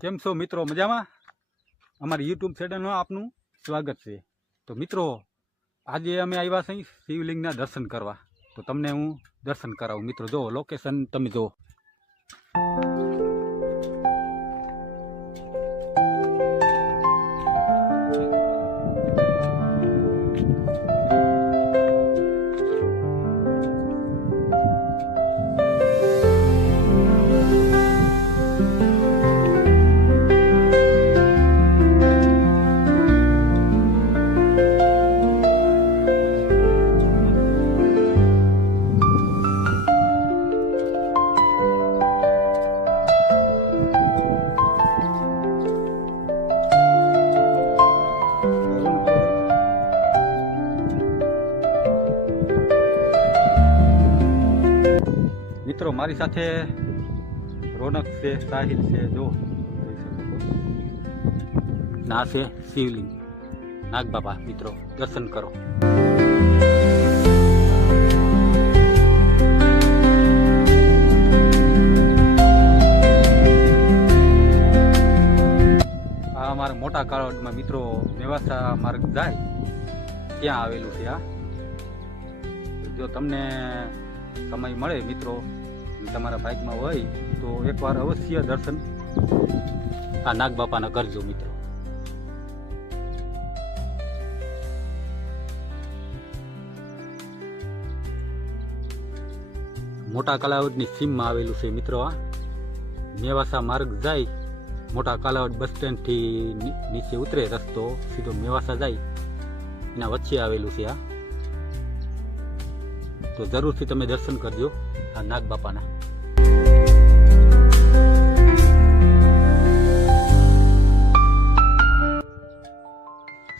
કેમ છો મિત્રો? મજામાં? અમારી યુટ્યુબ ચેનલમાં આપનું સ્વાગત છે. તો મિત્રો, આજે અમે આવ્યા છીએ શિવલિંગના દર્શન કરવા. તો તમને હું દર્શન કરાવું. મિત્રો જો લોકેશન તમે જુઓ. મિત્રો મારી સાથે રોનક છે, સાહિલ છે, જો ના છે શિવલિંગ નાગ બાબા. મિત્રો દર્શન કરો. આ અમારા મોટા કાળોડમાં મિત્રો મેવાસા માર્ગ જાય ત્યાં આવેલું છે. આ જો તમને સમય મળે મિત્રો, તમારા બાઇકમાં હોય તો એકવાર અવશ્ય દર્શન આ નાગ બાપાના કરજો મિત્રો. મોટા કાલાવડની સીમમાં આવેલું છે મિત્રો. આ મેવાસા માર્ગ જાય, મોટા કાલાવડ બસ સ્ટેન્ડથી નીચે ઉતરે રસ્તો સીધો મેવાસા જાય, એના વચ્ચે આવેલું છે. આ તો જરૂરથી તમે દર્શન કરજો આ નાગ બાપાના.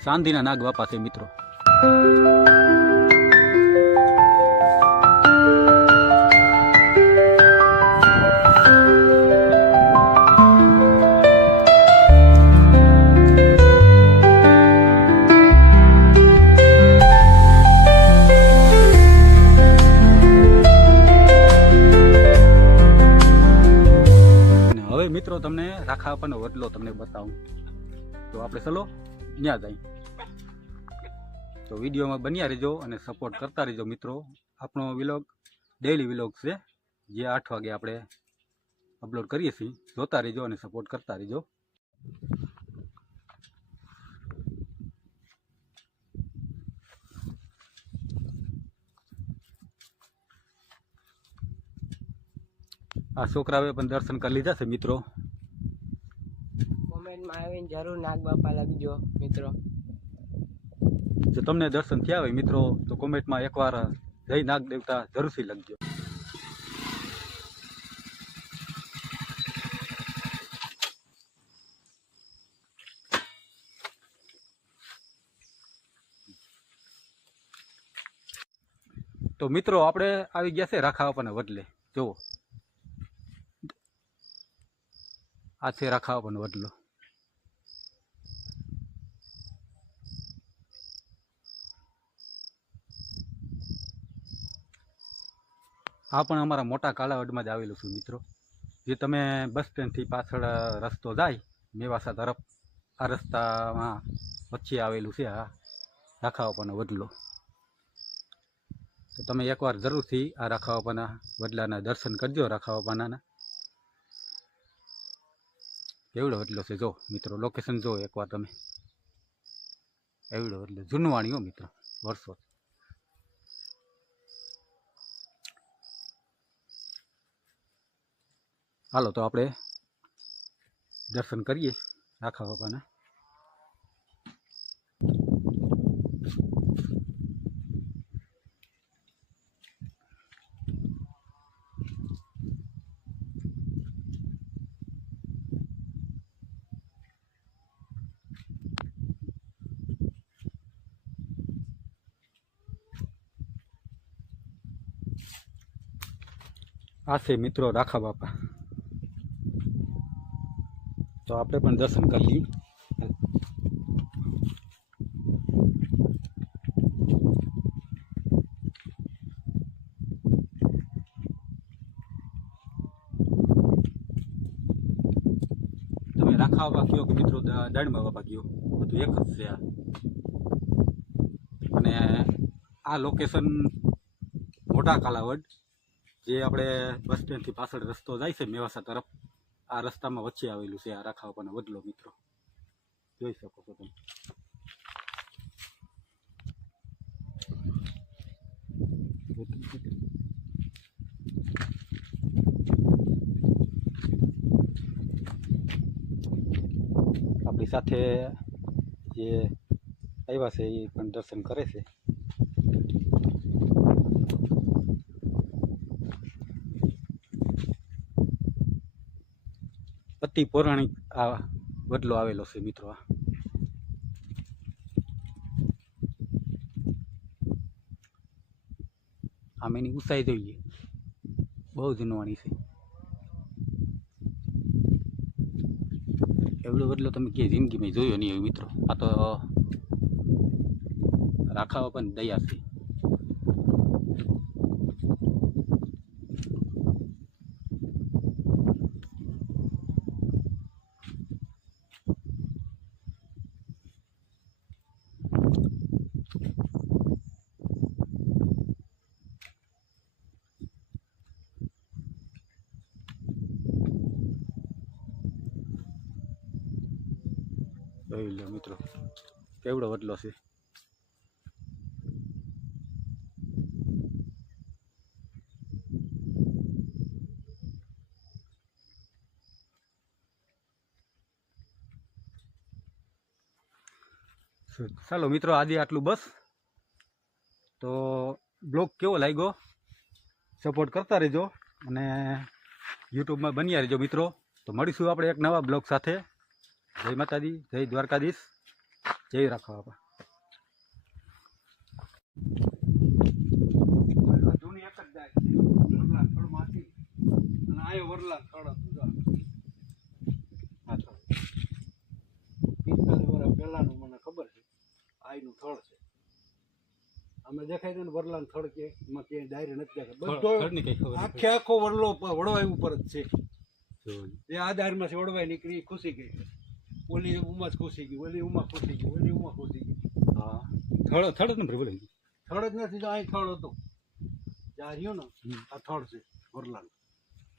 ચાંદીના નાગ બાપા છે મિત્રો. મિત્રો તમને રાખા આપણને વડલો તમને બતાવું. તો આપણે ચલો ત્યાં જઈએ. તો વિડીયોમાં બન્યા રહેજો અને સપોર્ટ કરતા રહેજો મિત્રો. આપણો વિલોગ ડેઈલી વિલોગ છે, જે 8 વાગે આપણે અપલોડ કરીએ છીએ. જોતા રહેજો અને સપોર્ટ કરતા રહેજો. આ છોકરાઓએ પણ દર્શન કરી લીધા છે મિત્રો. કોમેન્ટમાં આવીને જરૂર નાગ બાપા લખજો મિત્રો. જો તમને દર્શન થયા હોય મિત્રો તો કોમેન્ટમાં એકવાર જય નાગ દેવતા જરૂરથી લખજો. તો મિત્રો આપણે આવી ગયા છે રાખા બાપાના વડલે. જુઓ આ છે રાખા બાપાનો વડલો. આ પણ અમારા મોટા કાલાવડમાં જ આવેલું છે મિત્રો. જે તમે બસ સ્ટેન્ડથી પાછળ રસ્તો જાય મેવાસા તરફ, આ રસ્તામાં વચ્ચે આવેલું છે આ રાખા બાપાનો વડલો. તો તમે એકવાર જરૂરથી આ રાખા બાપાના વડલાના દર્શન કરજો. રાખા બાપાના એવડો વડલો છે જો મિત્રો. લોકેશન જો એકવાર તમે. એવડો એટલે જૂનવાણીઓ મિત્રો, વર્ષો. હાલો તો આપણે દર્શન કરીએ રાખા બાપાના. આ છે મિત્રો રાખા બાપા. તો આપણે પણ દર્શન કરી લઈએ. તમે રાખા બાપા કયો કે મિત્રો દાડમાં બાપા કયો, બધું એક જ છે આ. અને આ લોકેશન મોટા કાલાવડ, જે આપણે બસ સ્ટેન્ડથી પાછળ રસ્તો જાય છે મેવાસા તરફ, આ રસ્તામાં વચ્ચે આવેલું છે આ રાખા બાપાનો વડલો મિત્રો, જોઈ શકો છો તમે. આપણી સાથે જે આવ્યા છે એ પણ દર્શન કરે છે. અતિ પૌરાણિક આ વડલો આવેલો છે મિત્રો. આમ એની ઊંચાઈ જોઈએ, બહુ જૂનવાણી છે. એવડો વડલો તમે કે જિંદગીમાં જોયો નહીં હોય મિત્રો. આ તો રાખા પણ દયા છે. જોઈ લો મિત્રો કેવડો વડલો છે. ચાલો મિત્રો, આજે આટલું બસ. તો બ્લોગ કેવો લાગ્યો સપોર્ટ કરતા રહેજો અને યુટ્યુબમાં બન્યા રહેજો મિત્રો. તો મળીશું આપણે એક નવા બ્લોગ સાથે. જય માતાજી, જય દ્વારકાધીશ, જય રાખવા બાપા. જૂની એક જ દાય છે વરલા થળમાંથી, અને આ વરલા થળ હતું. જો હા તો 45 વર્ષ પહેલાનું મને ખબર છે આઈનું થળ છે. અમે દેખાય છે ને વરલાનું થળ કે એમાં ક્યાંય ડાયરી નથી દેખાય. બધો ઘરની કઈ ખબર આખે આખો વરલો વડવાઈ ઉપર જ છે. નથી. જે આ દાયરમાંથી વડવાઈ નીકળી ઈ ખુશી ગઈ. ઓલી ઉમાં જ ખુશી ગઈ, ઓલી ઉમાં ખુશી ગઈ, ઓલી ઉમાં ખુશી ગઈ. હા થડ જ નંબર બોલે. થળ જ નથી, તો અહીં થળ હતો. જ્યાં રહ્યો ને આ થળ છે વરલાનું.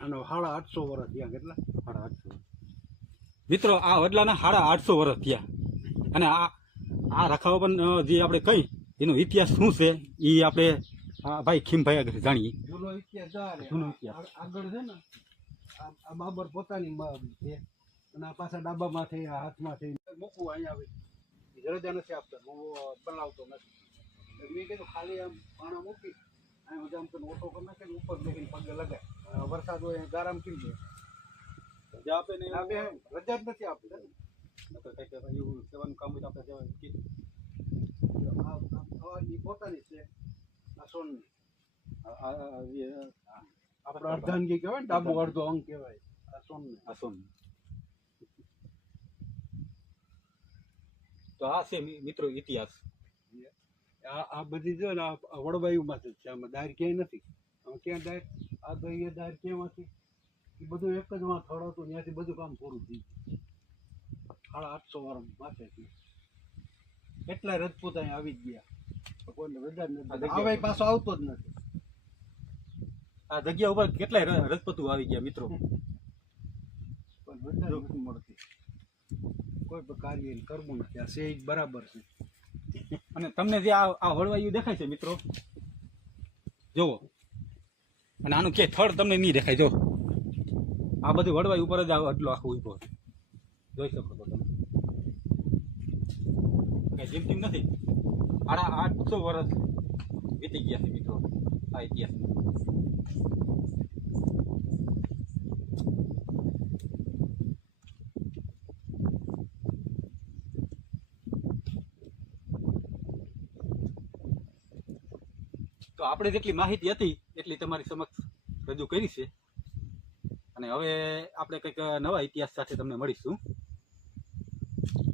અને 850 વર્ષ થયા. કેટલા? 850 મિત્રો. આ વડલાના 850 વર્ષ થયા. અને આ રાખવા પણ જે આપણે કઈ એનો ઇતિહાસ શું છે એ આપણે ભાઈ ખીમભાઈ આગળ જાણીએ. જૂનો ઇતિહાસ જૂનો ઇતિહાસ. આગળ છે ને આ બાબર પોતાની છે, અને આ પાછા ડાબામાંથી આ હાથમાંથી મૂકવું અહીંયા આવે રજા નથી આપતા, હું બનાવતો નથી. એટલે મેં કીધું ખાલી આમ પાણા મૂકી અહીં આમ કરીને ઓટો કરી નાખે ને ઉપર બેસીને પગે લગાય. વરસાદ હોય ગારામ કેમ જાય રજા આપે ને આ બે રજા જ નથી આપતી. કંઈક એવું સેવાનું કામ હોય તો આપણે જવાનું કીધું. એ પોતાની છે, આ સોનની આપણે આપણે અર્ધાંગી કહેવાય ને, ડાબો અડધો અંગ કહેવાય. આ સોનની આસોન. તો આ છે મિત્રો ઇતિહાસ. આ બધી જો ને આ વડવાયુમાં જ છે. આમાં દાયર ક્યાંય નથી. આમાં ક્યાં દાયર? આ તો એ દાયર ક્યાંમાંથી? એ બધું એક જ માં થળ હતું, ત્યાંથી બધું કામ પૂરું થયું. 850 વર્ષ માથે થયું. કેટલાય રજપૂત અહીં આવી જ ગયા, કોઈને રજા જ નથી. આવે પાછો આવતો જ નથી. આ જગ્યા ઉપર કેટલાય રજપૂતો આવી ગયા મિત્રો. પણ રજા જ નથી મળતી. કોઈ પણ કાર્ય કરવું નથી. આ છે બરાબર છે. અને તમને જે આ વળવાયું દેખાય છે મિત્રો, જુઓ. અને આનું કે થડ તમને નહીં દેખાય. જો આ બધું વળવાય ઉપર જ આટલો આખો ઉભો છે, જોઈ શકો છો તમે. કઈ જીમતીમ નથી. 850 વર્ષ વીતી ગયા છે મિત્રો આ ઇતિહાસ. તો આપણે જેટલી માહિતી હતી એટલી તમારી સમક્ષ રજૂ કરી છે. અને હવે આપણે કંઈક નવા ઇતિહાસ સાથે તમને મળીશું.